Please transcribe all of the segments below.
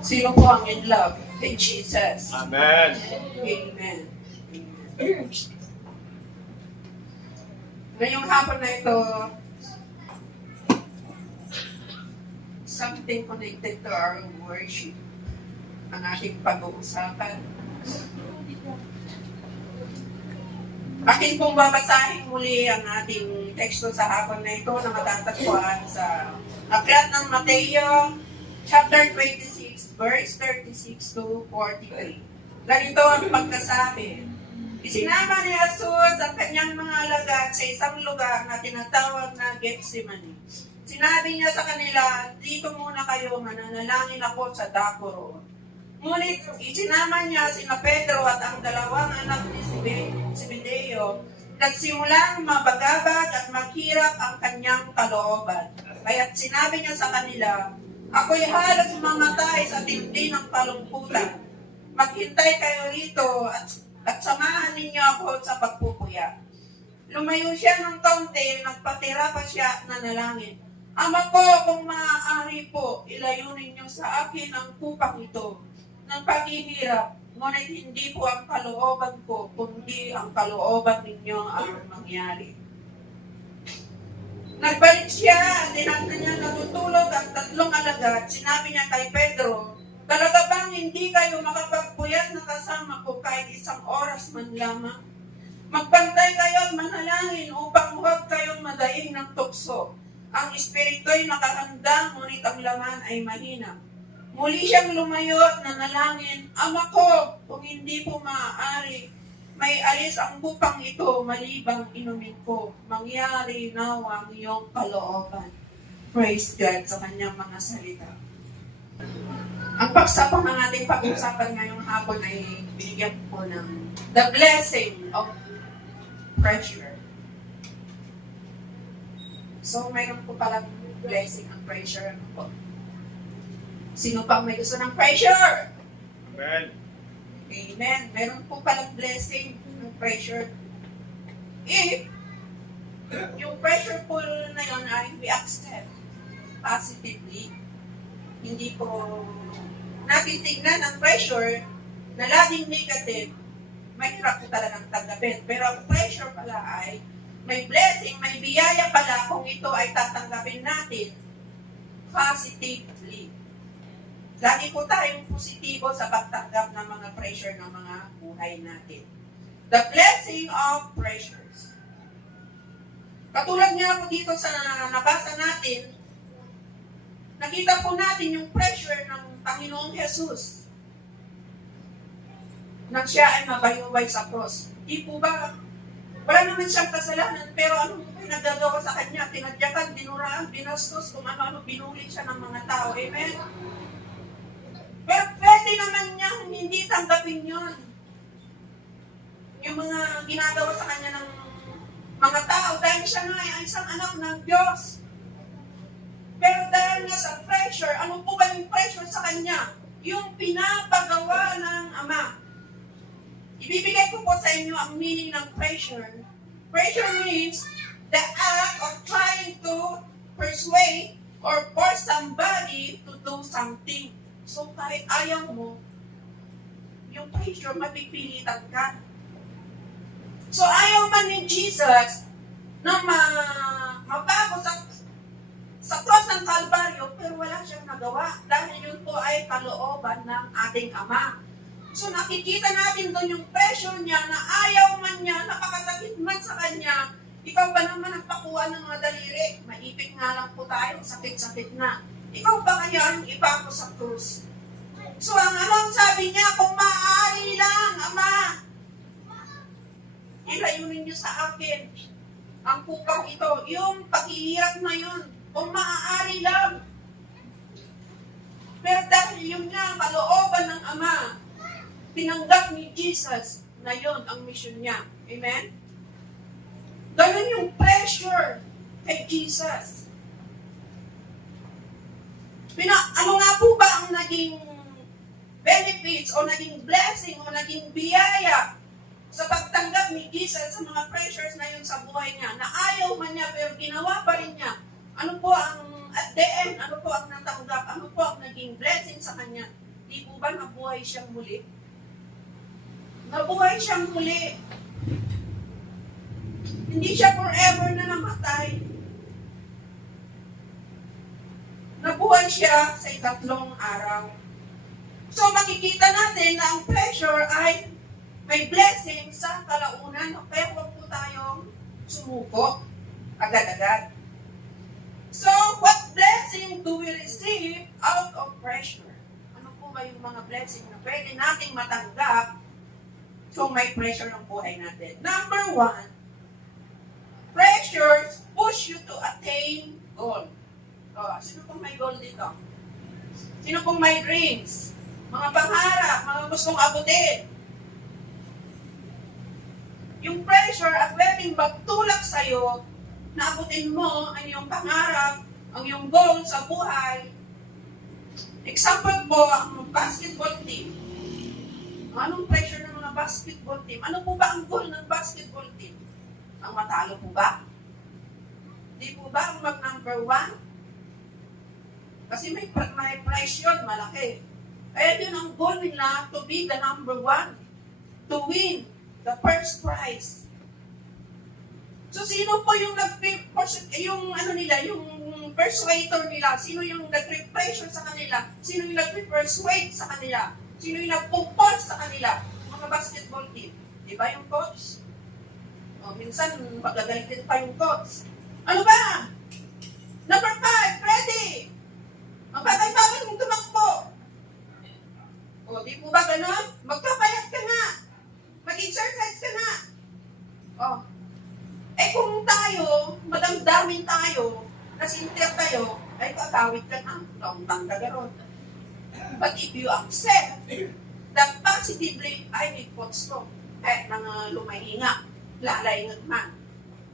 Sino po ang in love kay Jesus? Amen. Amen. Ngayong hapon na ito, something connected to our worship, ang ating pag-uusapan. Akin pong babasahin muli ang ating teksto sa hapon na ito na matatagpuan sa Aklat ng Mateo, chapter 26, verse 36 to 43. Ganito ang pagkasabi. Isinama ni Jesus ang kanyang mga alagad sa isang lugar na tinatawag na Gethsemane. Sinabi niya sa kanila, dito muna kayo, mananalangin ako sa dako roon. Ngunit isinama niya sina Pedro at ang dalawang anak ni Zebedeo. Nagsimulang mabagabag at maghirap ang kanyang kalooban. Kaya't sinabi niya sa kanila, ako'y halos mamatay sa tindi ng kalungkutan. Maghintay kayo rito at samahan ninyo ako sa pagpupuya. Lumayo siya ng kaunti, nagpatira pa siya na nalangin. Ama ko, kung maaari po, ilayo ninyo sa akin ang kupang ito ng paghihirap, ngunit hindi po ang kalooban ko, kundi ang kalooban ninyo ang mangyari. Nagbalik siya at tinanong niya natutulog ang tatlong alagad. Sinabi niya kay Pedro, talaga bang hindi kayo makapagpuyat na kasama ko kahit isang oras man lamang? Magbantay kayo at manalangin upang huwag kayong madaing ng tukso. Ang espiritu'y nakahanda, ngunit ang laman ay mahina. Muli siyang lumayo at nanalangin, Ama ko, kung hindi po maaari, may alis ang bupang ito, malibang inumin ko. Mangyari nawa ang iyong kalooban. Praise God sa kanyang mga salita. Ang pagsapang ng ating pag-usapan ngayong hapon ay binigyan po ng the blessing of pressure. So, mayroon po palang blessing ang pressure. Ano po? Sino pa may gusto ng pressure? Amen. Amen. Meron po palang blessing ng pressure. If yung pressure po na yun ay we accept positively, hindi po natin tignan ang pressure na laging negative, may hirap po talagang tanggapin. Pero ang pressure pala ay may blessing, may biyaya pala kung ito ay tatanggapin natin positively. Lagi po tayong positibo sa pagtanggap ng mga pressure ng mga buhay natin. The blessing of pressures. Katulad nga po dito sa nabasa natin, nakita po natin yung pressure ng Panginoong Jesus nang siya ay mabayubay sa cross. Di po ba, wala naman siyang kasalanan, pero ano po nagagawa sa kanya? Tinadyakan, dinuraan, binastos, kung ano-ano, binuli siya ng mga tao. Amen? Pero pwede naman niyang hindi tanggapin yun. Yung mga ginagawa sa kanya ng mga tao, dahil siya nga ay isang anak ng Diyos. Pero dahil nga sa pressure, ano po ba yung pressure sa kanya? Yung pinapagawa ng Ama. Ibibigay ko po sa inyo ang meaning ng pressure. Pressure means the act of trying to persuade or force somebody to do something. So kahit ayaw mo, yung pressure, mapipilitan ka. So ayaw man ni Jesus na mabago sa cross ng Kalbaryo, pero wala siyang nagawa dahil yun po ay kalooban ng ating Ama. So nakikita natin doon yung pressure niya na ayaw man niya, napakasakit man sa kanya. Ikaw ba naman ang pakuha ng mga daliri? Maipit nga lang po tayo, sakit-sakit na. Ikaw ba kaya ang iba ko sa krus? So ang amang sabi niya, kung maaari lang, Ama, ilayunin niyo sa akin ang kupang ito. Yung paghihirap na yun, kung maaari lang. Pero dahil yun nga, kalooban ng Ama, tinanggap ni Jesus na yun ang mission niya. Amen? Ganun yung pressure kay Jesus. Ano nga po ba ang naging benefits o naging blessing o naging biyaya sa pagtanggap ni Jesus sa mga pressures na yun sa buhay niya, na ayaw man niya pero ginawa pa rin niya? Ano po ang, at the end, ano po ang natanggap? Ano po ang naging blessing sa kanya? Di po ba nabuhay siyang muli? Nabuhay siyang muli. Hindi siya forever na namatay. Nabuhay siya sa ikatlong araw. So makikita natin na ang pleasure ay may blessing sa kalaunan. Kaya huwag po tayong sumuko agad-agad. So, what blessing do we receive out of pressure? Ano po ba yung mga blessing na pwede nating matanggap kung may pressure ng buhay natin? Number 1, pressures push you to attain goal. Sino pong may goal dito? Sino pong may dreams? Mga pangarap, mga gustong abutin. Yung pressure at pwedeng magtulak sa'yo na abutin mo ang iyong pangarap, ang iyong goal sa buhay. Example po, ang basketball team. Anong pressure ng mga basketball team? Ano po ba ang goal ng basketball team? Ang matalo po ba? Di po ba ang mag-number 1? Kasi may price yun, malaki. Kaya yun ang goal nila to be the number 1. To win the first prize. So, sino po yung yung persuader nila? Sino yung nag-pressure sa kanila? Sino yung nag-persuade sa kanila? Sino yung nag-pumpon sa kanila? Mga basketball team. Di ba yung coach? Minsan, magagaling din pa yung coach. Ano ba? Number 5, ready! Magpatay-pagay mong tumakbo. Di po ba ganon? Magpapayat ka nga. Mag-exercise ka nga. Kung tayo, madamdamin tayo, nasintir tayo, ay kakawit ka na, taong-tang ka garon. But if you accept that positively, ay may quotes to, kahit mga lumahinga, lalaingan man.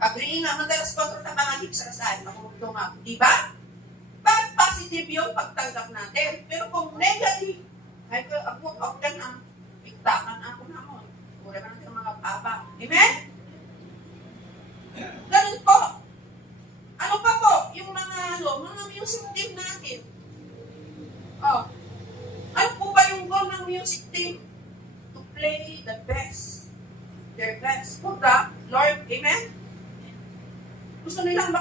Agree nga, madalas ko ito na mga exercise, makumutungap, di ba? But positive yung pagtanggap natin. Pero kung negative, ay ako ka na, iktakan ako na mo. Wala na natin mga papa. Amen? Ganun po. Ano pa po? Yung mga music team natin. Ano po ba yung goal ng music team? To play the best. Their best. For the Lord. Amen? Gusto nilang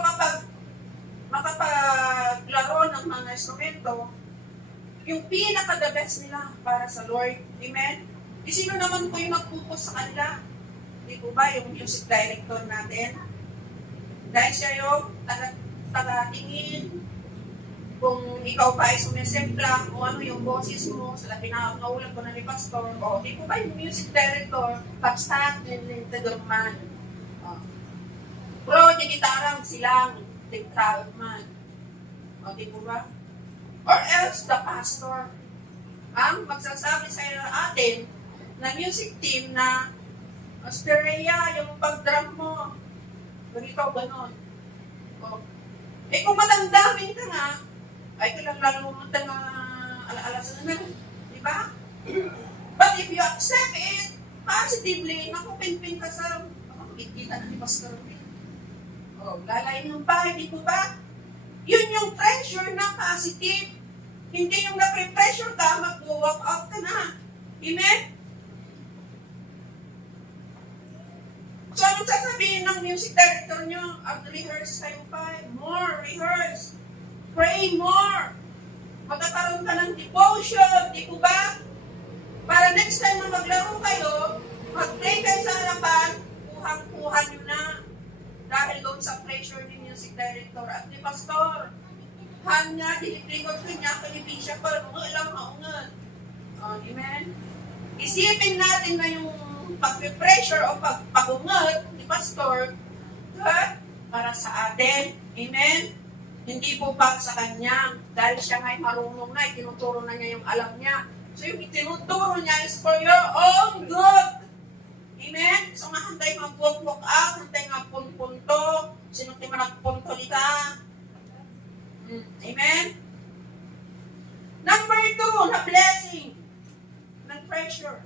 makapaglaro ng mga instrumento, yung pinaka-the best nila para sa Lord. Amen? Sino naman po yung nag-focus sa kanila? Hindi po ba yung music director natin? Dahil siya yung taga-tingin kung ikaw pa ay sumisempla kung ano yung boses mo sa pinakaulan ko na ni Pastor. Hindi po ba yung music director pag-start ng tagaman? Bro, di gitarang silang tig-travel man. Di po ba? Or else the pastor ang magsasabi sa atin na music team na Asteria, yung pag-drum mo, ganito, ganon. Kung madamdamin ka nga, ay kailangan lumunta na alaalasan na, di ba? But if you accept it positively, nakupinpin ka sa, kita na ni Pastor Ray. Lalayin ng bahay, di po ba? Yun yung pressure na positive. Hindi yung na-pressure ka, mag-walk out ka na. Amen? So, anong sasabihin ng music director nyo? Rehearse kayo pa. More, rehearse. Pray more. Magkakaroon ka ng devotion, di po ba? Para next time na maglaro kayo, mag-pray kayo sa harapan, kuhang-kuha nyo na. Dahil doon sa pressure ni music director at ni pastor. Hanya, dilibrigod ko niya, kanibig siya pa, lang maungan. Amen? Isipin natin na yung pag-pressure o pag-ungat ni pastor, para sa atin. Amen? Hindi po pa sa kanya. Dahil siya nga'y marunong na, itinuturo na niya yung alam niya. So yung itinuturo niya is for your own good. Amen? So nga hantay mag-walk out, hantay mag-punto. Sinong di man nagpunto nita? Amen? Number 2, na blessing. Ng pressure.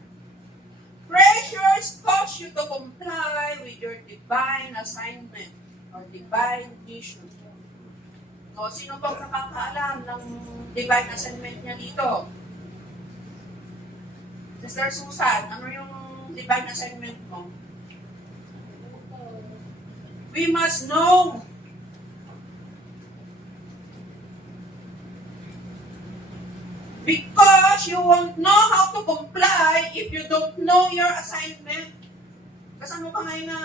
Pressures cause you to comply with your divine assignment or divine mission. So, sino pang nakakaalam ng divine assignment niya dito? Sister Susan, ano yung divine assignment mo? We must know. Because you won't know how to comply if you don't know your assignment. Kasama ka ngayon na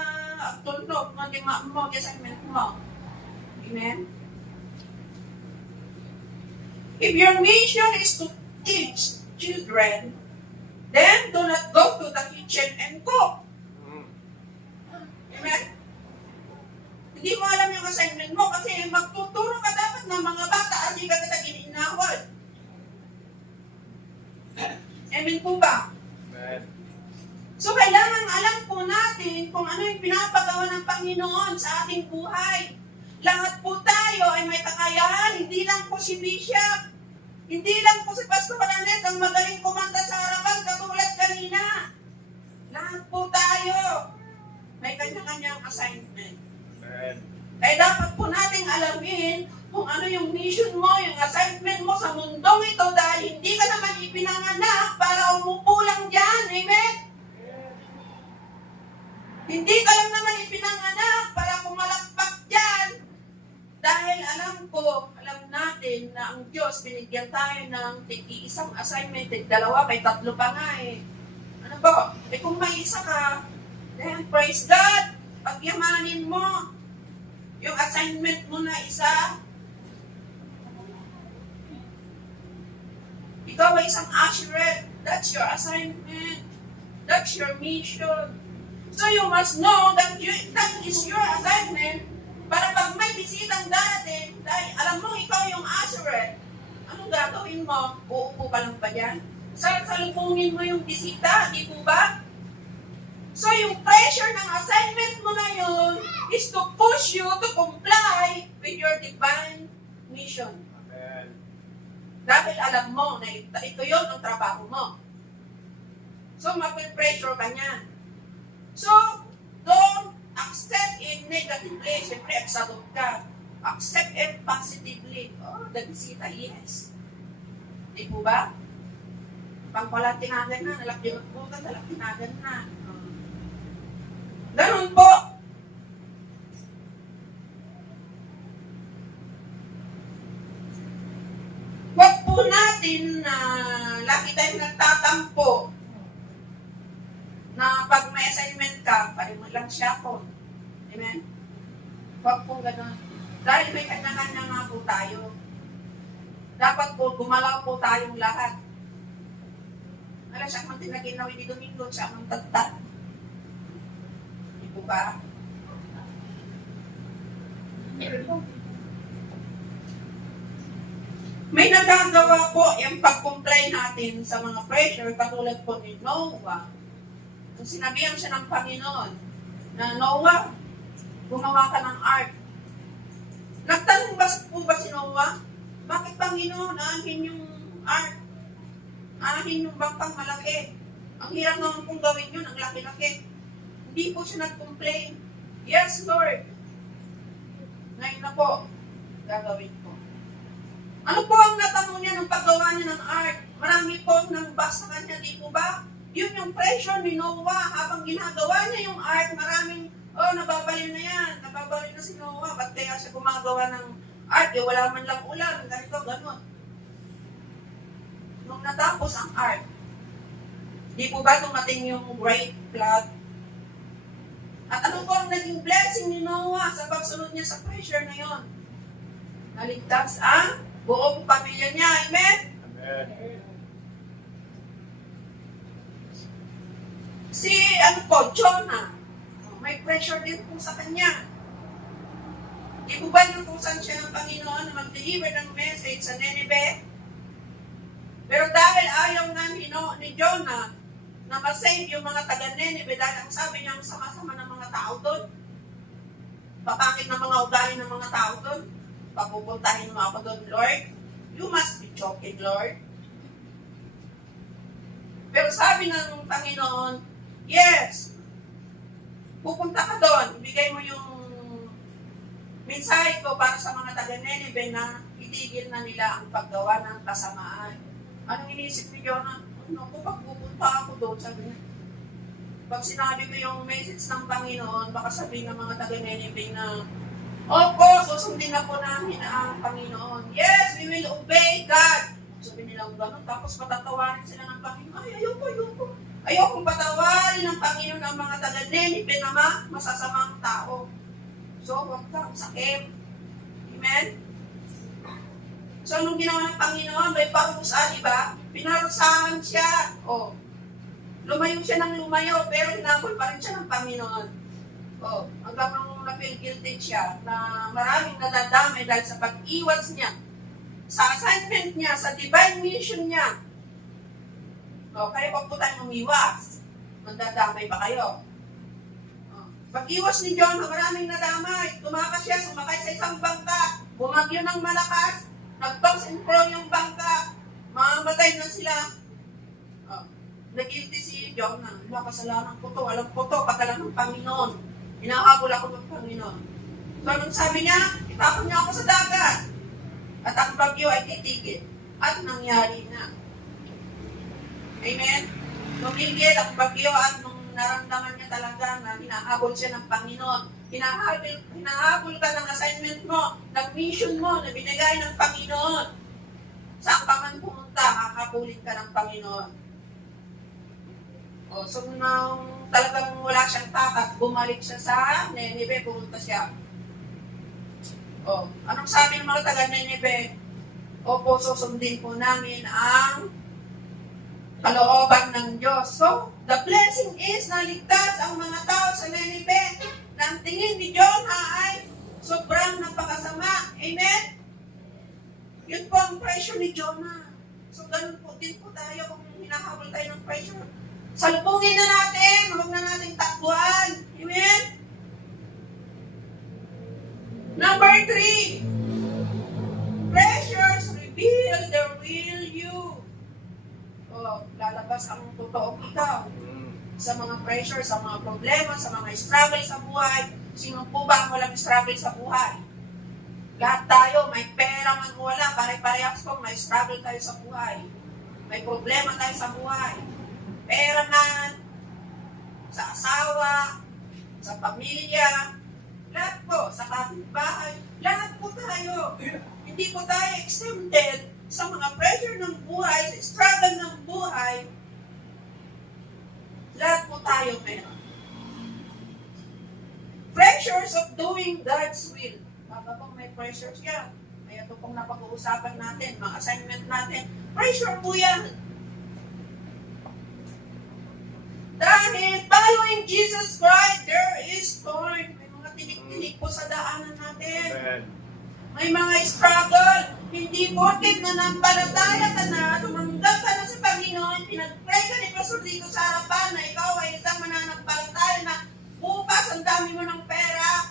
tuntog mo, di mo, assignment mo. Amen? If your mission is to teach children, then do not go to the kitchen and cook. Amen? Hindi mo alam yung assignment mo kasi magtuturo ka dapat ng mga bata at hindi ka kita gininawad. Amen po ba? Amen. So, kailangan alam po natin kung ano yung pinapagawa ng Panginoon sa ating buhay. Lahat po tayo ay may kakayahan, hindi lang po si Bishop. Hindi lang po si Pastor Hernandez ang magaling kumanta sa harapan katulad kanina. Lahat po tayo may kanya-kanyang assignment. Amen. Kaya dapat po nating alamin kung ano yung mission mo, yung assignment mo sa mundong ito dahil hindi ka naman ipinanganak para umupo lang dyan. Amen? Hindi ka lang naman ipinanganak para pumalakpak dyan. Dahil alam natin na ang Diyos, binigyan tayo ng tig-iisang assignment, tig-dalawa, may tatlo pa nga eh. Ano ba? Eh kung may isa ka, then praise God, pagyamanin mo yung assignment mo na isa. Ikaw ay isang usherette. That's your assignment. That's your mission. So you must know that that is your assignment para pag may bisitang darating, dahil alam mo ikaw yung usherette, anong gagawin mo? Uupo ka lang ba dyan? Salubungin mo yung bisita, di po ba? So yung pressure ng assignment mo na yun is to push you to comply with your divine mission. Amen. Dahil alam mo na ito yun ang trabaho mo. So mag-pressure ka niyan. So, don't accept it negatively. Siyempre, exalted ka. Accept it positively. Oh, nagbisita, yes. Di po ba? Pag wala tinagan na, nalak tinagan na. Ganun po. Huwag po natin na lagi tayong nagtatampo na pag may assignment ka, pwede mo lang siya po. Amen? Huwag po ganun. Dahil may kanya-kanya nga po tayo. Dapat po, gumalaw po tayong lahat. Alam siya kung tinaginaw ni Domingo, siya ang tagtag. Di po ba? May nagagawa po yung pag-comply natin sa mga pressure katulad po ni Noah. Kung sinabihan siya ng Panginoon na Noah, gumawa ka ng ark. Nagtanong ba po ba si Noah? Bakit Panginoon, ahin yung ark? Ahin yung bangkang malaki. Ang hirap naman pong gawin yun, ang laki-laki. Hindi po siya nag-complain. Yes, Lord. Ngayon na po, gagawin ko. Ano po ang natanong niya ng paggawa niya ng ark? Marami po nang basa kanya, di po ba? Yun yung pressure ni Noah habang ginagawa niya yung ark, maraming, nababaliw na yan, nababaliw na si Noah, ba't kaya siya gumagawa ng ark, wala man lang ulan, ganito, gano'n. Nung natapos ang ark, di po ba tumating yung great flood? At ano po ang naging blessing ni Noah sa pagsunod niya sa pressure na yon? Naligtas ang buong pamilya niya, amen? Amen. Si, Jonah, may pressure din po sa kanya. Di po ba inutusan siya ng Panginoon na mag-deliver ng message sa Nineveh? Pero dahil ayaw nga ni Jonah na masave yung mga taga-Nineveh dahil ang sabi niya ang sama-sama ng mga tao doon, papakit ng mga ugali ng mga tao doon, papupuntahin mo ako doon, Lord, you must be joking, Lord. Pero sabi ng Panginoon, yes, pupunta ka doon, ibigay mo yung mensahe ko para sa mga taga-Nineveh na itigil na nila ang paggawa ng kasamaan. Anong iniisip ni Jonah? naku, pag pupunta ako doon, sabi niya, pag sinabi ko yung message ng Panginoon, baka sabihin ng mga taga-Nineveh na, opo, susundin na po namin ang Panginoon. Yes, we will obey God. Sabi nila gano'n, tapos patatawarin sila ng Panginoon. Ay, ayoko. Ayokong patawarin ng Panginoon ang mga taga-Nineveh na masasamang tao. So, huwag kang sakit. Amen? So, anong ginawa ng Panginoon? May parusa, di ba? Pinarusahan siya. O, lumayo siya ng lumayo, pero hinabol pa rin siya ng Panginoon. O, hanggang nung na-feel guilty siya na maraming nadadamay dahil sa pag-iwas niya sa assignment niya, sa divine mission niya. O, kaya wag po tayong umiwas. Mandadamay ba kayo? Pag-iwas ni John, maraming nadamay. Tumakas siya, sumakay sa isang bangka. Bumagyo ng malakas. Nag-box and pro yung bangka. Mamamatay na sila. Nag-guilty si John na, kasalanan ko to. Alam ko to, pagkalan ng Panginoon. Inahabol ako ng Panginoon. So, anong sabi niya? Itapon niya ako sa dagat. At ang bagyo ay titigil. At nangyari na. Amen? Tumigil ang bagyo at nung naramdaman niya talaga na hinahabol siya ng Panginoon. Hinahabol ka ng assignment mo, ng mission mo na binigay ng Panginoon. Saan ka man pumunta, hahabulin ka ng Panginoon. O, so nung talagang wala siyang takat, bumalik siya sa Nineveh, pumunta siya. O, anong sabi ng mga taga-Nineveh? Opo, susundin po namin ang kalooban ng Diyos. So, the blessing is naligtas ang mga tao sa Nineveh na ang tingin ni Jonah ay sobrang napakasama. Amen? Yun po ang pressure ni Jonah. So, ganun po din po tayo kung hinahabol tayo ng pressure. Salubungin na natin, huwag na natin takbuhan. Amen? Number 3, pressures reveal the real you. Lalabas ang totoong ikaw. Sa mga pressure, sa mga problema, sa mga struggle sa buhay. Sino po ba ang walang struggle sa buhay? Lahat tayo, may pera man o wala, pare-parehas po, may struggle tayo sa buhay. May problema tayo sa buhay. Pera man, sa asawa, sa pamilya, lahat po, sa kapitbahay, lahat po tayo. Hindi po tayo exempted sa mga pressure ng buhay, sa struggle ng buhay. Lahat po tayo meron. Pressures of doing God's will. Baka pong may pressures yan. May ito pong napag-uusapan natin, mga assignment natin. Pressure po yan. Dahil following Jesus Christ, there is thorn. May mga tinik-tinik po sa daanan natin. Amen. May mga struggle. Hindi porket nanampalataya ka na, tumanggap ka na sa Panginoon, pinag-pray ka ni Pastor dito sa harapan na ikaw ay isang mananampalataya na bukas ang dami mo ng pera.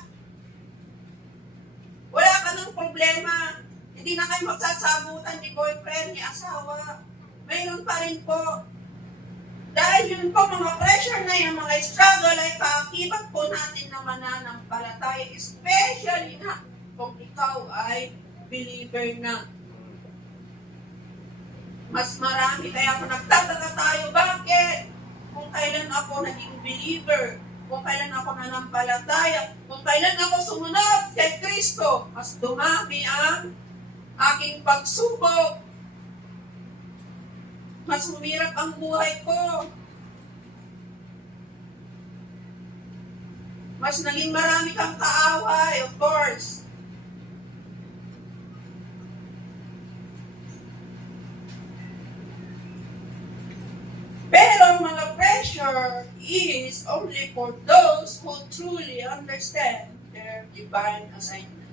Wala ka ng problema. Hindi na kayo magsasabutan ni boyfriend, ni asawa. Mayroon pa rin po. Dahil yun po, mga pressure na yung mga struggle ay kaakibat po natin na mananampalataya, especially na kung ikaw ay believer na. Mas marami, kaya kung nagtataka tayo, bakit? Kung kailan ako naging believer, kung kailan ako nanampalataya, kung kailan ako sumunod kay Kristo, mas dumami ang aking pagsubok. Mas humirap ang buhay ko. Mas naging marami kang kaaway, of course. Pero mga pressure is only for those who truly understand their divine assignment.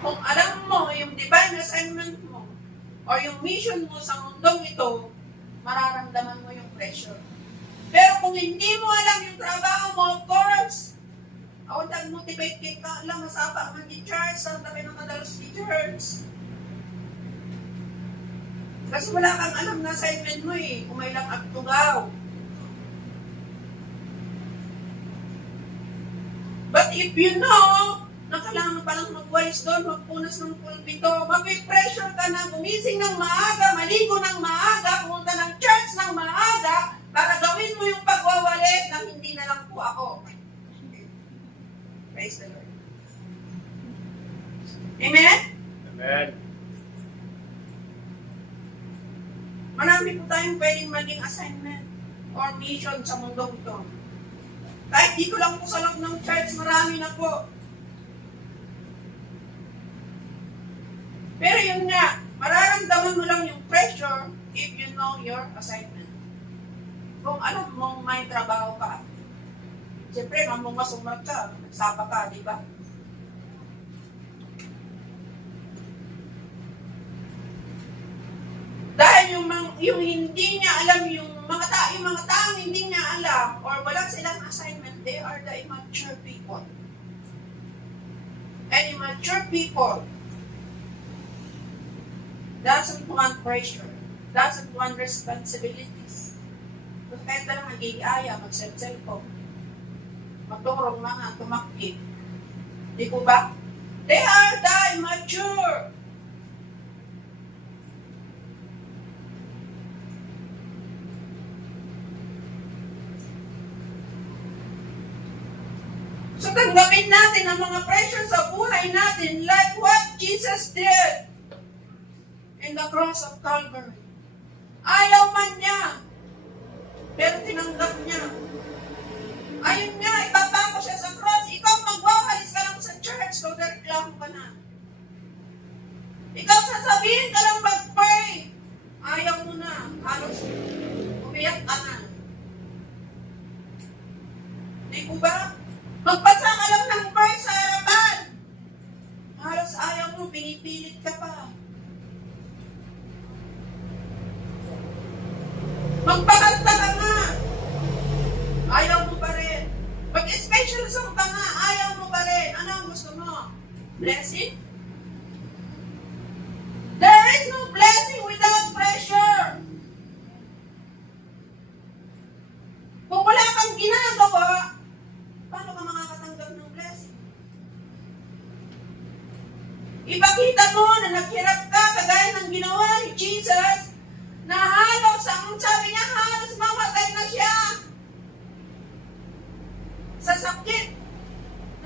Kung alam mo yung divine assignment mo, o yung mission mo sa mundong ito, mararamdaman mo yung pressure. Pero kung hindi mo alam yung trabaho mo, of course, ako nag-motivate kita lang, masapa man ni church, ang tabi ng kadalos ni church. Kasi wala kang alam na assignment mo eh, kung may lang agtugaw. But if you know, na kailangan pa lang magwalis doon, magpunas ng pulpito, mag-pressure ka na, gumising ng maaga, maligo ng maaga, pumunta ng po ako. Praise the Lord. Amen? Amen. Marami po tayong pwedeng maging assignment or mission sa mundong ito. Kahit dito lang po sa loob ng church, marami na po. Pero yun nga, mararamdaman mo lang yung pressure if you know your assignment. Kung alam mong may trabaho ka, siyempre, mamong masumat ka, nagsapa ka, di ba? Dahil yung hindi niya alam, yung mga taong hindi niya alam, or walang silang assignment, they are the immature people. And immature people doesn't want pressure, doesn't want responsibilities. Kung kahit na lang nag-iaya, mag-cellphone, magturong mga tumakip. Di po ba? They are the immature. So tanggapin natin ang mga pressure sa buhay natin like what Jesus did in the cross of Calvary. Ayaw man niya, pero tinanggap niya. Ayun nga, ibaba ko siya sa cross. Ikaw magwawalis ka lang sa church, so reklamo ka na. Ikaw sasabihin ka lang mag-pray. Ayaw mo na, halos umiyak ka na. Di ko ba? Magpasa ka lang ng verse sa harapan. Halos ayaw mo, pinipilit ka pa. Magpakanta ka nga. Ayaw mo pa rin. Mag-special song ka nga. Ayaw mo pa rin. Ano ang gusto mo? Blessing? There is no blessing without pressure. Kung wala kang ginagawa, paano ka makakatanggap ng blessing? Ipakita mo na naghirap ka kagaya ng ginawa ni Jesus na halos, ang sabi niya, halos mamatay na siya sa sakit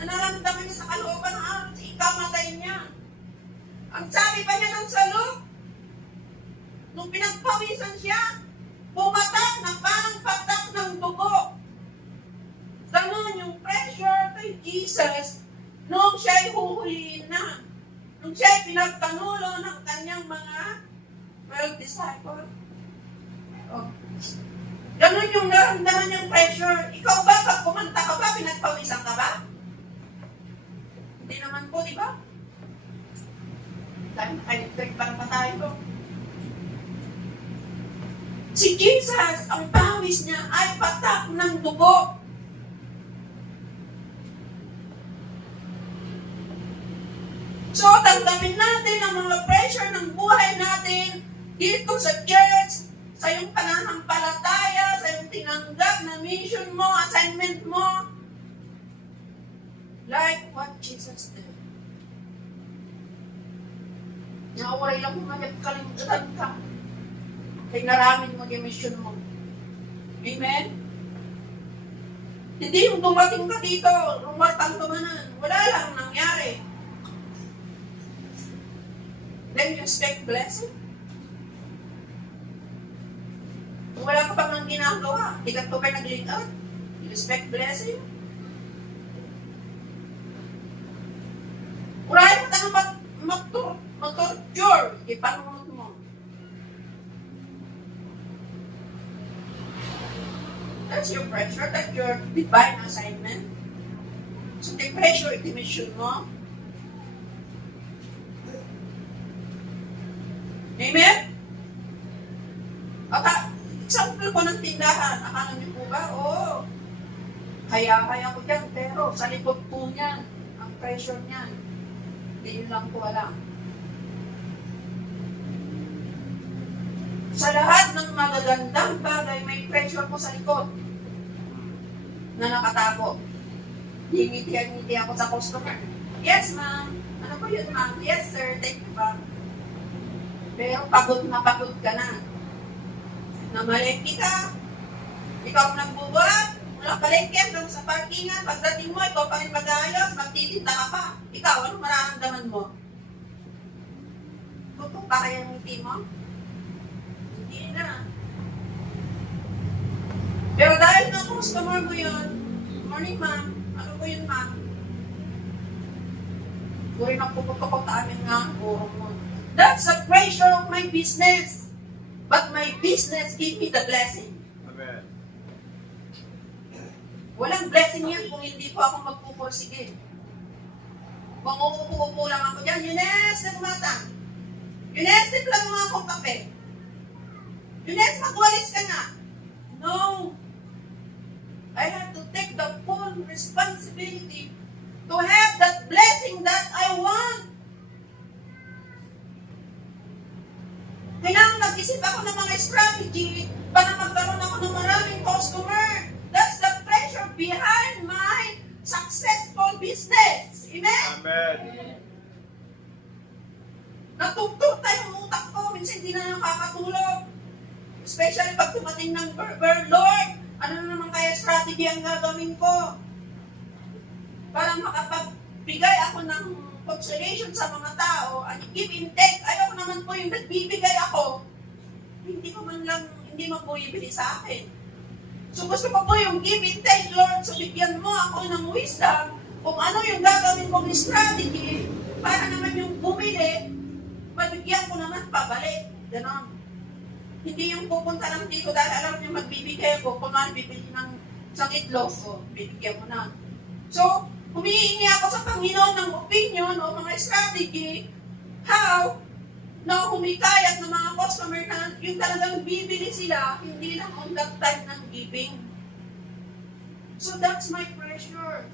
na naramdaman niya sa kalooban ng halos ikamatay niya. Ang sabi pa niya ng salok, nung pinagpawisan siya, pumatak na parang patak ng dugo. Ganon yung pressure kay Jesus nung siya'y huhulihin na. Nung siya'y pinagkanulo ng kanyang mga 12 disciples. Oh. Ganon yung naramdaman niyang pressure. Ikaw ba, pag kumanta ka ba, pinagpawisan ka ba? Hindi naman po, di ba? Dahil naka-electric pa tayo. Si Jesus, ang pawis niya ay patak ng dugo. So, tanggapin natin ang mga pressure ng buhay natin dito sa church, sa iyong pananampalataya, sa iyong tinanggap na mission mo, assignment mo. Like what Jesus did. Nakawaray lang mo kalimutan ka. Tinaramin mo yung mission mo. Amen? Hindi yung dumating ka dito, rumatang tumanan. Wala lang nangyari. Then you expect blessing? Kung wala ka pang ginagawa, hindi ka pa kayo nag-link out, you expect blessing? Urahin mo tayo mag-torture, ipanunod mo. That's your pressure, that's your divine assignment. So the pressure, iti mission mo. Amen? At example ko ng tindahan, akala niyo po ba? Oo. Kaya ko dyan, pero sa likod po niyan, ang pressure niyan, hindi lang po alam. Sa lahat ng magagandang bagay, may pressure po sa likod na nakatapo. Ngiti ako sa customer. Yes, ma'am. Ano po yun, ma'am? Yes, sir. Thank you, ma'am. Pero pagod ka na. Namalengke ka. Ikaw nagbubuhat. palengke, doon sa parkingan, pagdating mo, ikaw pa rin mag-ayos, magtitinda ka pa. Ikaw, ano mararamdaman mo? Tutok pa kaya ng ngiti mo? Hindi na. Pero dahil na customer mo yun, morning ma'am, ano po yun ma'am? Gawin ang puputok sa amin nga, buho mo. That's the pressure of my business. But my business give me the blessing. Amen. Walang blessing yan kung hindi po ako magpupursige. Kung uupo lang ako dyan, Yunes, nagmatang. Yunes, tiplan mo nga akong kape. Yunes, magwalis ka na. No. I have to take the full responsibility to have that blessing that I want. Kailangan mag-isip ako ng mga strategy para magkaroon ako ng maraming customer. That's the pressure behind my successful business. Amen? Amen. Natugtog tayo ang utak ko. Minsan hindi na nakakatulog. Especially pag tumating ng burger, Lord, ano na naman kaya strategy ang gagawin ko? Para makapagbigay ako ng consolation sa mga tao and give and take. Ayaw naman po yung nagbibigay ako. Hindi ko man lang, hindi mo po ibili sa akin. So gusto ko po yung give and take, Lord. So bigyan mo ako ng wisdom kung ano yung gagawin kong strategy para naman yung bumili, mabigyan ko naman pabalik. Ganon. Hindi yung pupunta lang dito dahil alam niyo magbibigay ako. Kung ano bibili ng isang itlog ko, bibigyan mo na. So, humihingi ako sa Panginoon ng opinion o mga strategy how na humikayat ng mga customer na yung talagang bibili sila, hindi lang on that time ng giving. So that's my pressure.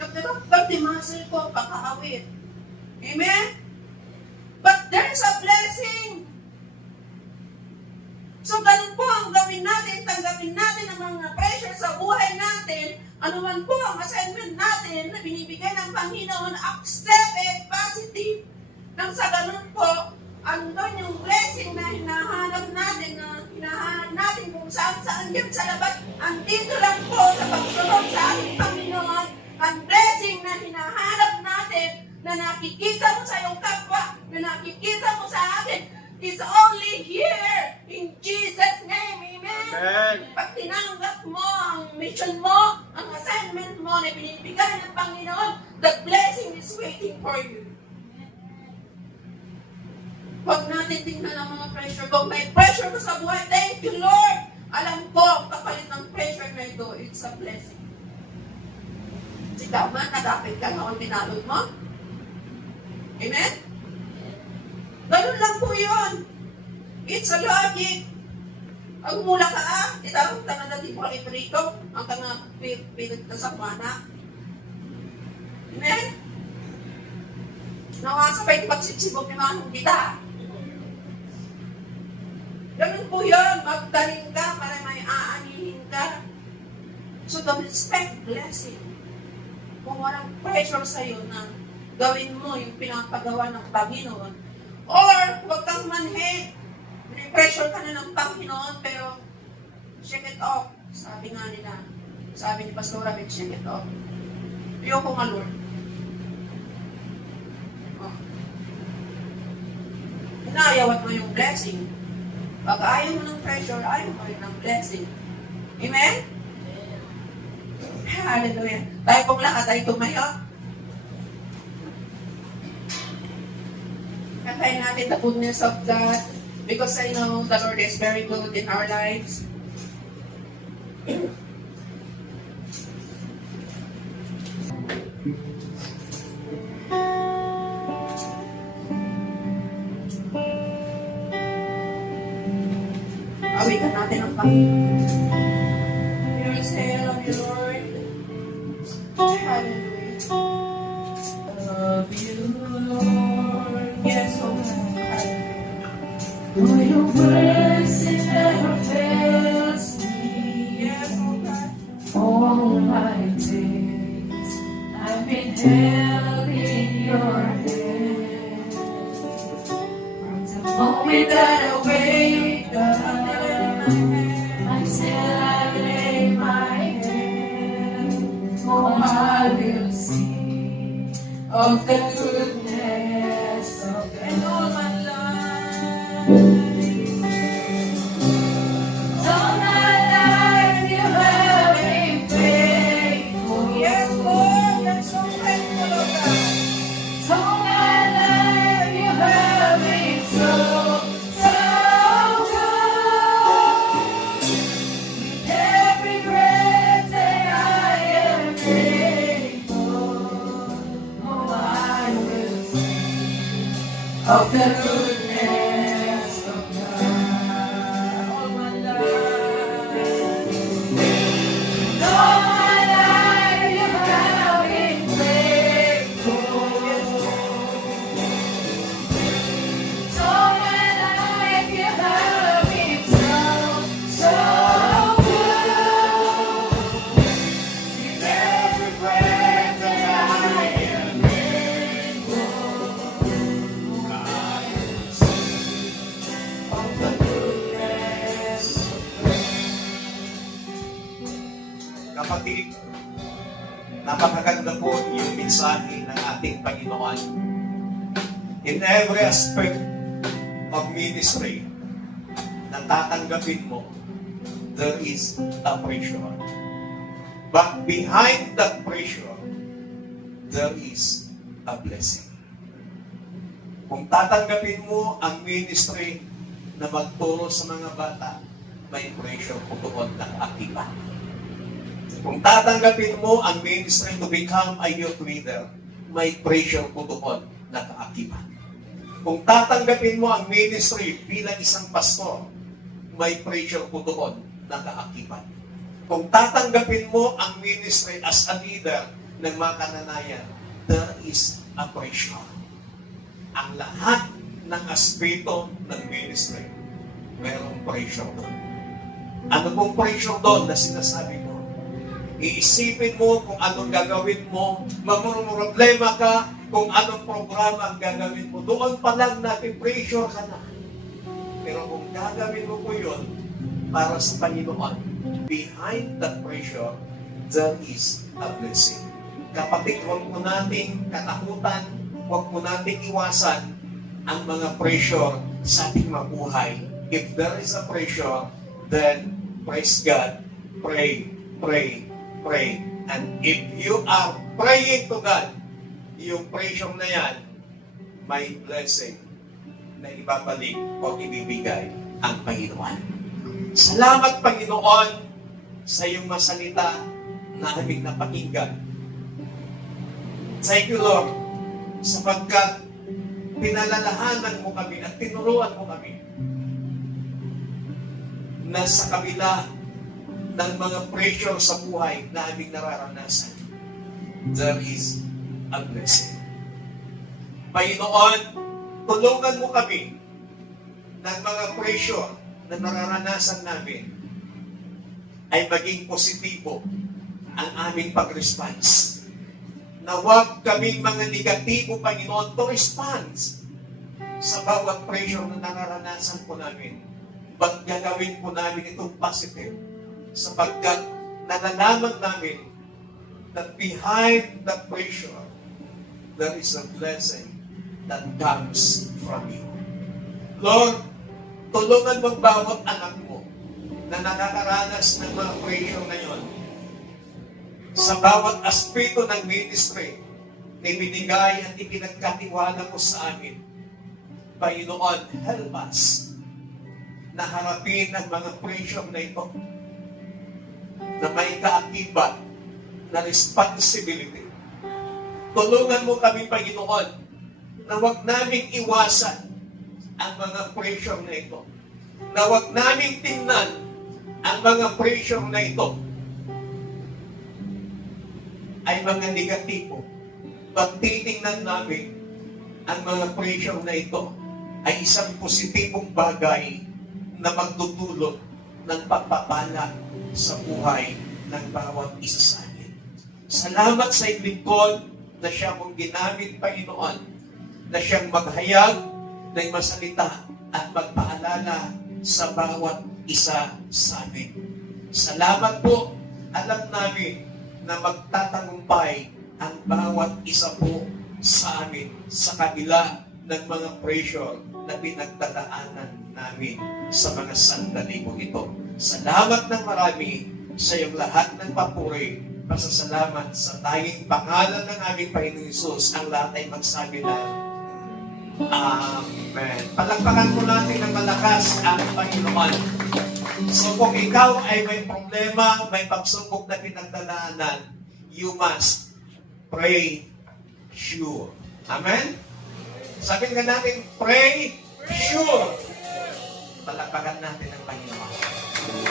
Nagdadagdag di muscle ko, pagkakawit. Amen? But there's a blessing. So ganun po ang gawin natin, tanggapin natin ang mga pressure sa buhay natin. Ano man po ang assignment natin na binibigay ng Panginoon, accept it, positive. Nang sa ganun po, andun yung blessing na hinahanap natin kung saan yan sa labas. Andito lang po sa pagsunod sa ating Panginoon, ang blessing na hinahanap natin, na nakikita mo sa iyong kapwa, na nakikita mo sa akin, is only here in Jesus' name. Amen? Amen. Pag tinanggap mo ang mission mo, ang assignment mo na binibigay ng Panginoon, the blessing is waiting for you. Huwag natin tingnan ang mga pressure. Kung may pressure ko sa buhay, thank you, Lord. Alam ko, ang kapalit ng pressure na ito, it's a blessing. Si Tama, nagapit ka na o tinalog mo? Amen? Ganun lang po yun. It's a logic. Ang mula ka itawag ka na natin po ang iprito, ang ka na pilit ka sa mana. Amen? Nakasabay pagsitsibog ni mga kita. Ganun po yun. Magdaling ka para may aanihin ka. So, don't expect blessing. Kung walang pressure sa'yo na gawin mo yung pinapagawa ng Panginoon, or huwag kang manhid. May pressure ka na ng Panginoon, pero shake it off. Sabi nga nila, sabi ni Pastor Abed, shake it off. Ayoko nga, Lord. Oh. Inayawan mo yung blessing. Pag ayaw mo ng pressure, ayaw mo rin ng blessing. Amen? Hallelujah. Tayo pong lahat, tayo tumayo. Kantayin natin the goodness of God because I know the Lord is very good in our lives. Awitan natin ang Panginoon. Your say, I love you, Lord. Hallelujah. Love you, Lord. Yes, oh God. For your mercy never fails me. Yes, oh God. All my days I've been held in your hand. From the moment that I wake up until I of the goodness of God. And all my life, all my life you have been faithful. Yes, Lord, you're so faithful, oh God. All my life you have been so, so good. Every breath that I am able, oh, I will sing of the goodness of God. All my life, all my life you have been faithful. Yes, all my life you have been so, so good. With every breath that I am able, I will sing of the goodness of Kapatid, napakaganda po yung mensahe ng ating Panginoon. In every aspect of ministry na tatanggapin mo, there is a pressure. But behind that pressure, there is a blessing. Kung tatanggapin mo ang ministry na magturo sa mga bata, may pressure po doon ng akibat. Kung tatanggapin mo ang ministry to become a youth leader, may pressure po doon na kaakibat. Kung tatanggapin mo ang ministry bilang isang pastor, may pressure po doon na kaakibat. Kung tatanggapin mo ang ministry as a leader ng mga kananayan, there is a pressure. Ang lahat ng aspeto ng ministry, mayroong pressure doon. Ano pong pressure doon na sinasabi ko? Iisipin mo kung anong gagawin mo, mamumroblema ka kung anong programa ang gagawin mo. Doon pa lang pressure ka na. Pero kung gagawin mo po yun para sa Panginoon, behind that pressure, there is a blessing. Kapatid, huwag mo nating katakutan, huwag mo nating iwasan ang mga pressure sa ating mabuhay. If there is a pressure, then praise God, pray, pray, pray. And if you are praying to God, yung pressure na yan, may blessing na ibabalik o ibibigay ang Panginoon. Salamat, Panginoon, sa iyong masalita na aming napakinggan. Thank you, Lord, sapagkat pinalalahanan mo kami at tinuruan mo kami na sa kabila ng mga pressure sa buhay na aming nararanasan, there is a blessing. Panginoon, tulungan mo kami ng mga pressure na nararanasan namin ay maging positibo ang aming pag-response. Na huwag kaming mga negatibo, Panginoon, to response sa bawat pressure na nararanasan po namin. But gagawin po namin itong positive sapagkat nalalaman namin that behind the pressure, there is a blessing that comes from you. Lord, tulungan mo bawat anak mo na nakakaranas ng mga pressure na yon sa bawat aspeto ng ministry na ibinigay at ipinagkatiwala mo sa amin. Panginoon, help us na harapin ang mga pressure na ito na may kaakibat na responsibility. Tulungan mo kami, Panginoon, na huwag naming iwasan ang mga pressure na ito. Na huwag naming tingnan ang mga pressure na ito ay mga negatibo. Pag titingnan namin ang mga pressure na ito ay isang positibong bagay na magdudulot ng pagpapala sa buhay ng bawat isa sa amin. Salamat sa iyong lingkod na siya mong ginamit, Panginoon, na siyang maghayag ng masalita at magpaalala sa bawat isa sa amin. Salamat po. Alam namin na magtatagumpay ang bawat isa po sa amin sa kabila ng mga pressure na pinagdadaanan namin sa mga sandali mo ito. Salamat ng marami sa iyong lahat ng papuri. Pasasalamat sa tanging pangalan ng aming Panginoong Hesus. Ang lahat ay magsabi na Amen. Palakpakan po natin ng malakas ang Panginoon. So kung ikaw ay may problema, may pagsubok na pinagdadaanan, you must pray sure. Amen? Sabihin nga natin, pray sure. Palakpakan natin ang Panginoon.